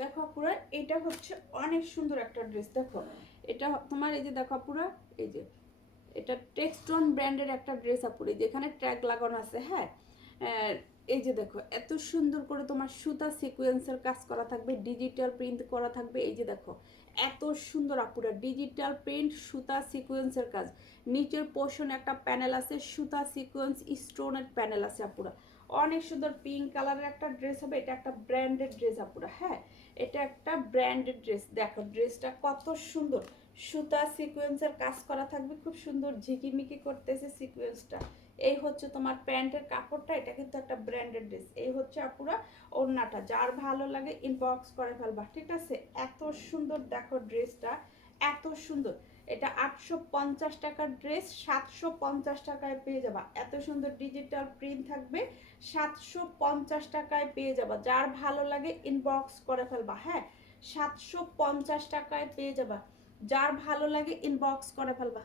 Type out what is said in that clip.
দেখো পুরো এটা হচ্ছে অনেক সুন্দর একটা ড্রেস। দেখো এটা তোমার এই যে দেখো পুরো এই যে এটা টেক্সটন ব্র্যান্ডের একটা ড্রেস আপুরে যেখানে ট্র্যাক লাগানো আছে। হ্যাঁ, এই যে দেখো এত সুন্দর করে তোমার সুতা সিকোয়েন্সের কাজ করা থাকবে, ডিজিটাল প্রিন্ট করা থাকবে। এই যে দেখো এত সুন্দর আপুরা ডিজিটাল প্রিন্ট সুতা সিকোয়েন্সের কাজ। নিচের পোর্শনে একটা প্যানেল আছে, সুতা সিকোয়েন্স স্টোনের প্যানেল আছে আপুরা। অনেক সুন্দর পিঙ্ক কালারের একটা ড্রেস হবে। এটা একটা ব্র্যান্ডেড ড্রেস আপুরা। হ্যাঁ, এটা একটা ব্র্যান্ডেড ড্রেস। দেখো ড্রেসটা কত সুন্দর, সুতা সিকোয়েন্সের কাজ করা থাকবে, খুব সুন্দর ঝিকিমিকি করতেছে সিকোয়েন্সটা। এই হচ্ছে তোমার প্যান্টের কাপড়টা, এটা কিন্তু একটা ব্র্যান্ডেড ড্রেস। এই হচ্ছে আপুরা ওড়নাটা, যার ভালো লাগে ইনবক্স করে ফেলবা, ঠিক আছে। এত সুন্দর দেখো ড্রেসটা, এত সুন্দর। এটা 850 টাকার ড্রেস 750 টাকায় পেয়ে যাবা। এত সুন্দর ডিজিটাল প্রিন্ট থাকবে, 750 টাকায় পেয়ে যাবা। যার ভালো লাগে ইনবক্স করে ফেলবা। হ্যাঁ, 750 টাকায় পেয়ে যাবা, যার ভালো লাগে ইনবক্স করে ফেলবা।